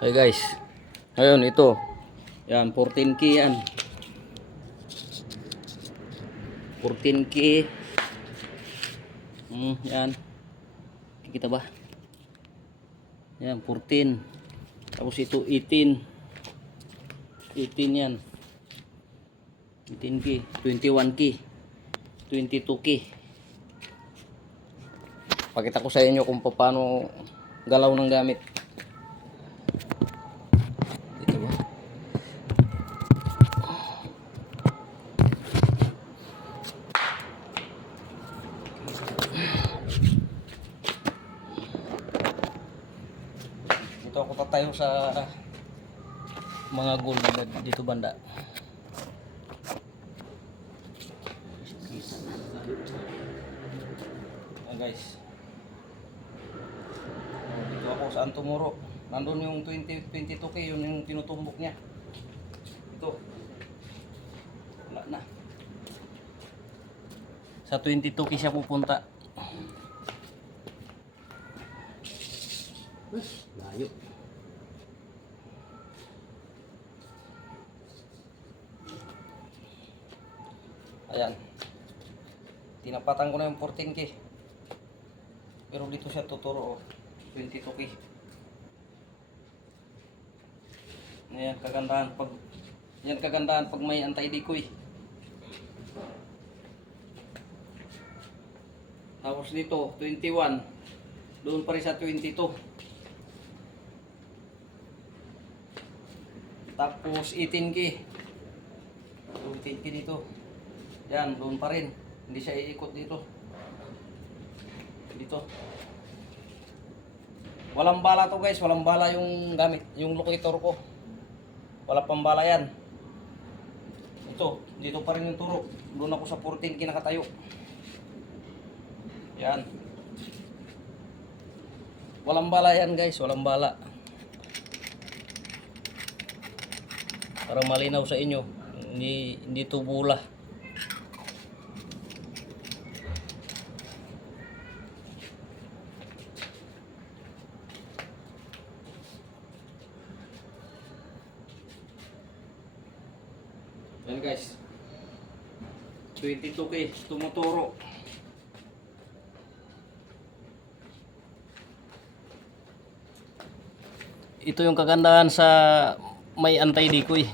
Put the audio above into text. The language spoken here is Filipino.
Hey guys, ngayon ito, yan 14K yan, 14K. Yan, kikita ba? Yan 14, tapos ito 18 yan, 18K, 21K, 22K. Pakita ko sa inyo kung paano galaw ng gamit. Dito ako tatayo sa mga gold dito banda. Guys, dito ako sa Antumoro. Nandun yung 22K, yun yung tinutumbok niya. Ito, wala na. Sa 22K siya pupunta. Layo. Ayan, tinapatan ko na yung 14K, pero dito siya tuturo 22K. Ayan kagandahan pag may anti-decoy. Tapos dito 21, doon pa rin sa 22. Tapos 18K, 18K dito. Yan, doon pa rin. Hindi siya iikot dito. Dito. Walang bala to guys, walang bala yung gamit, yung locator ko. Wala pang bala yan. Ito, dito pa rin yung turo. Doon ako sa 14 kinakatayo. Yan. Walang bala yan guys, walang bala. Para malinaw sa inyo, hindi to bula. Yan guys, 22K tumuturo. Ito yung kagandahan sa may anti-decoy.